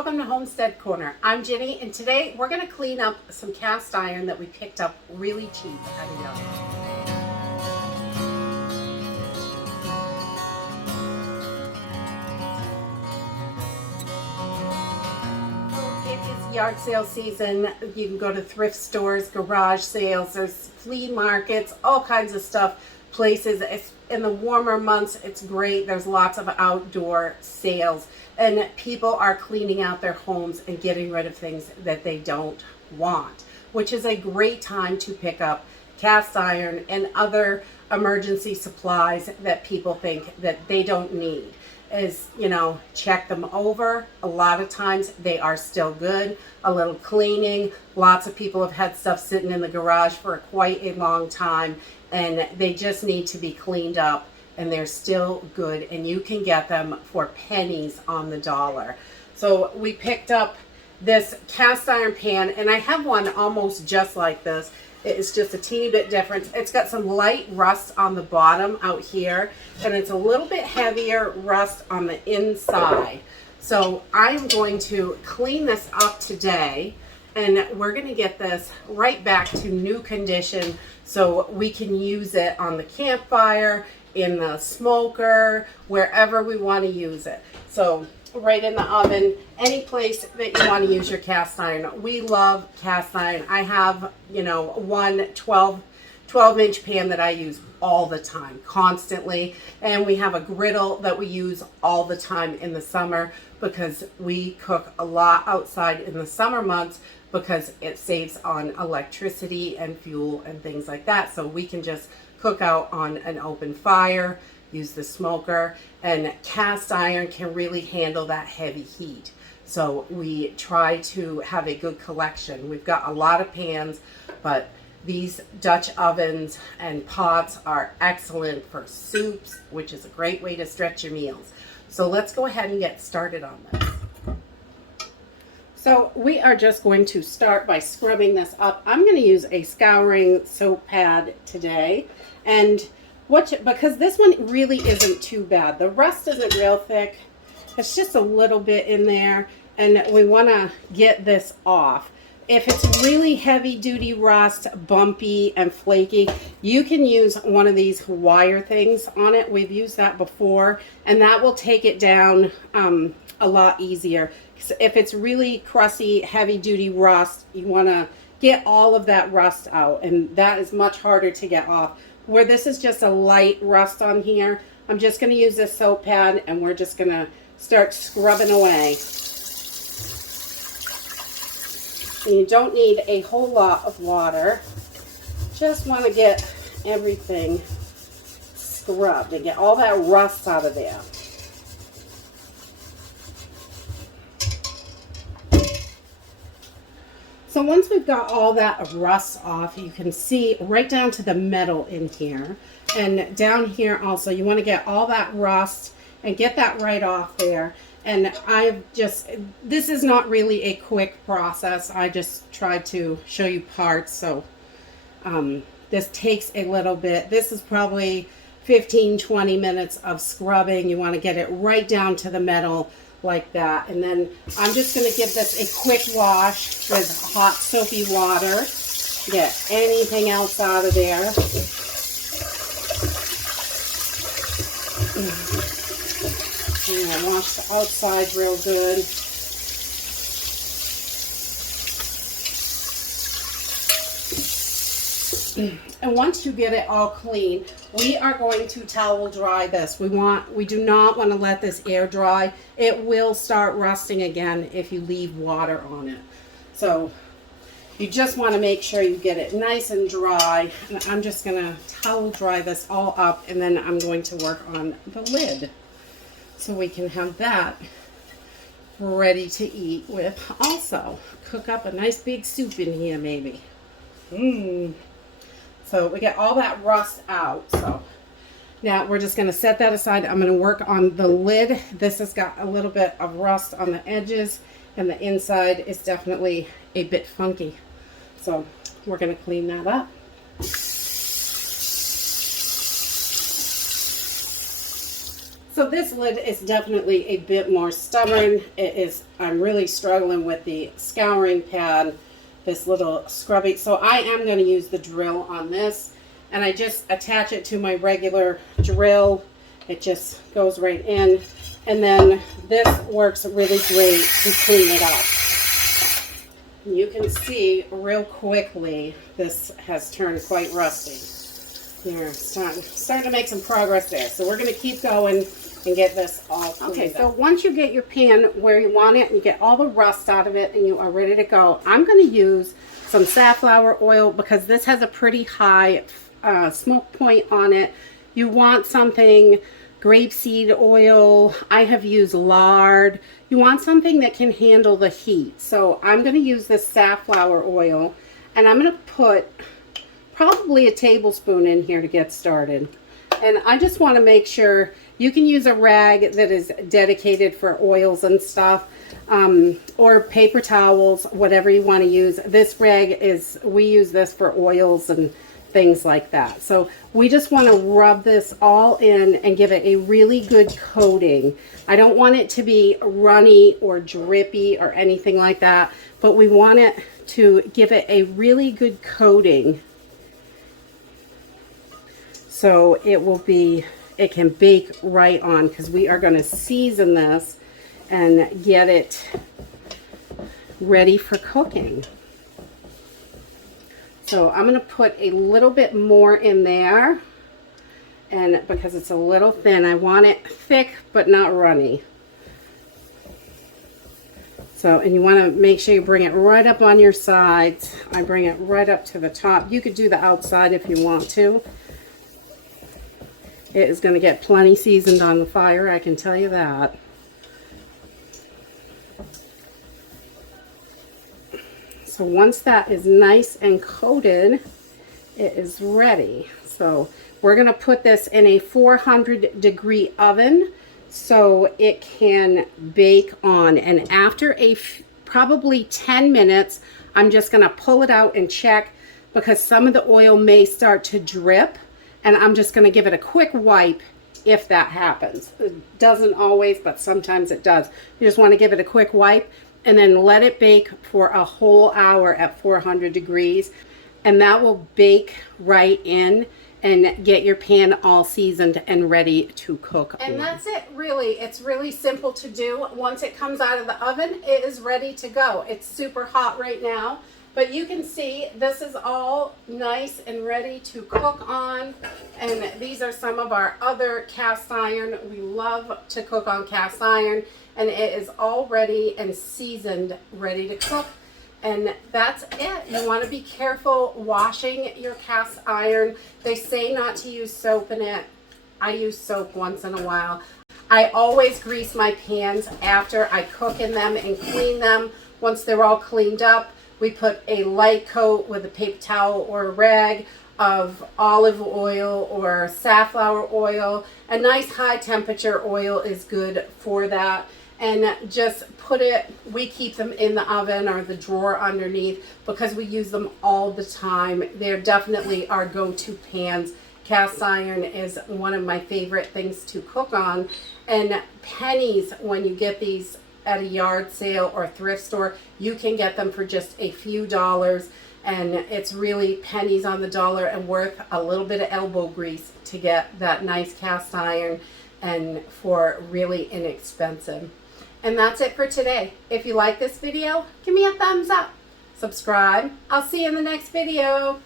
welcome to Homestead Corner. I'm Jenny, and today we're going to clean up some cast iron that we picked up really cheap at a yard. It is yard sale season. You can go to thrift stores, garage sales, there's flea markets, all kinds of stuff, places. In the warmer months, it's great. There's lots of outdoor sales, and people are cleaning out their homes and getting rid of things that they don't want, which is a great time to pick up cast iron and other emergency supplies that people think that they don't need. Check them over. A lot of times they are still good. A little cleaning. Lots of people have had stuff sitting in the garage for quite a long time, and they just need to be cleaned up, and they're still good, and you can get them for pennies on the dollar. So we picked up this cast iron pan, and I have one almost just like this. It's just a teeny bit different. It's got some light rust on the bottom out here, and it's a little bit heavier rust on the inside. So I'm going to clean this up today, and we're going to get this right back to new condition so we can use it on the campfire, in the smoker, wherever we want to use it. So right in the oven, any place that you want to use your cast iron. We love cast iron. I have, one 12-inch pan that I use all the time, constantly. And we have a griddle that we use all the time in the summer because we cook a lot outside in the summer months because it saves on electricity and fuel and things like that. So we can just cook out on an open fire, use the smoker, and cast iron can really handle that heavy heat. So we try to have a good collection. We've got a lot of pans, but these Dutch ovens and pots are excellent for soups, which is a great way to stretch your meals. So let's go ahead and get started on this. So we are just going to start by scrubbing this up. I'm going to use a scouring soap pad today, and because this one really isn't too bad. The rust isn't real thick. It's just a little bit in there, and we want to get this off. If it's really heavy duty rust, bumpy and flaky, you can use one of these wire things on it. We've used that before, and that will take it down a lot easier. If it's really crusty, heavy duty rust, you want to get all of that rust out, and that is much harder to get off. Where this is just a light rust on here, I'm just going to use this soap pad, and we're just going to start scrubbing away. And you don't need a whole lot of water. Just want to get everything scrubbed and get all that rust out of there. So once we've got all that rust off, you can see right down to the metal in here. And down here also, you want to get all that rust and get that right off there. And this is not really a quick process. I just tried to show you parts. So this takes a little bit. This is probably 15-20 minutes of scrubbing. You want to get it right down to the metal like that. And then I'm just going to give this a quick wash with hot soapy water. Get anything else out of there. And wash the outside real good. And once you get it all clean, we are going to towel dry this. We do not want to let this air dry. It will start rusting again if you leave water on it. So you just want to make sure you get it nice and dry. And I'm just going to towel dry this all up, and then I'm going to work on the lid so we can have that ready to eat with. Also, cook up a nice big soup in here maybe. So we get all that rust out. So now we're just going to set that aside. I'm going to work on the lid. This has got a little bit of rust on the edges, and the inside is definitely a bit funky. So we're going to clean that up. So this this lid is definitely a bit more stubborn. I'm really struggling with the scouring pad, this little scrubby. So I am going to use the drill on this, and I just attach it to my regular drill. It just goes right in, and then this works really great to clean it up. You can see real quickly this has turned quite rusty. Here, starting to make some progress there. So we're going to keep going and get this all cleaned up. So once you get your pan where you want it and you get all the rust out of it and you are ready to go, I'm going to use some safflower oil because this has a pretty high smoke point on it. You want something grapeseed oil. I have used lard. You want something that can handle the heat. So I'm going to use this safflower oil, and I'm going to put probably a tablespoon in here to get started. And I just want to make sure you can use a rag that is dedicated for oils and stuff, or paper towels, whatever you want to use. This rag we use this for oils and things like that. So we just want to rub this all in and give it a really good coating. I don't want it to be runny or drippy or anything like that, but we want it to give it a really good coating so it can bake right on, because we are going to season this and get it ready for cooking. So I'm going to put a little bit more in there, and because it's a little thin, I want it thick but not runny. So, and you want to make sure you bring it right up on your sides. I bring it right up to the top. You could do the outside if you want to. It is going to get plenty seasoned on the fire, I can tell you that. So once that is nice and coated, it is ready. So we're going to put this in a 400-degree oven so it can bake on. And after probably 10 minutes, I'm just going to pull it out and check, because some of the oil may start to drip. And I'm just going to give it a quick wipe if that happens. It doesn't always, but sometimes it does. You just want to give it a quick wipe and then let it bake for a whole hour at 400 degrees. And that will bake right in and get your pan all seasoned and ready to cook. And that's it, really. It's really simple to do. Once it comes out of the oven, it is ready to go. It's super hot right now. But you can see this is all nice and ready to cook on. And these are some of our other cast iron. We love to cook on cast iron. And it is all ready and seasoned, ready to cook. And that's it. You want to be careful washing your cast iron. They say not to use soap in it. I use soap once in a while. I always grease my pans after I cook in them and clean them. Once they're all cleaned up, we put a light coat with a paper towel or a rag of olive oil or safflower oil. A nice high temperature oil is good for that. And just we keep them in the oven or the drawer underneath because we use them all the time. They're definitely our go-to pans. Cast iron is one of my favorite things to cook on. And pennies, when you get these at a yard sale or thrift store, you can get them for just a few dollars, and it's really pennies on the dollar and worth a little bit of elbow grease to get that nice cast iron, and for really inexpensive. And that's it for today. If you like this video, give me a thumbs up, subscribe. I'll see you in the next video.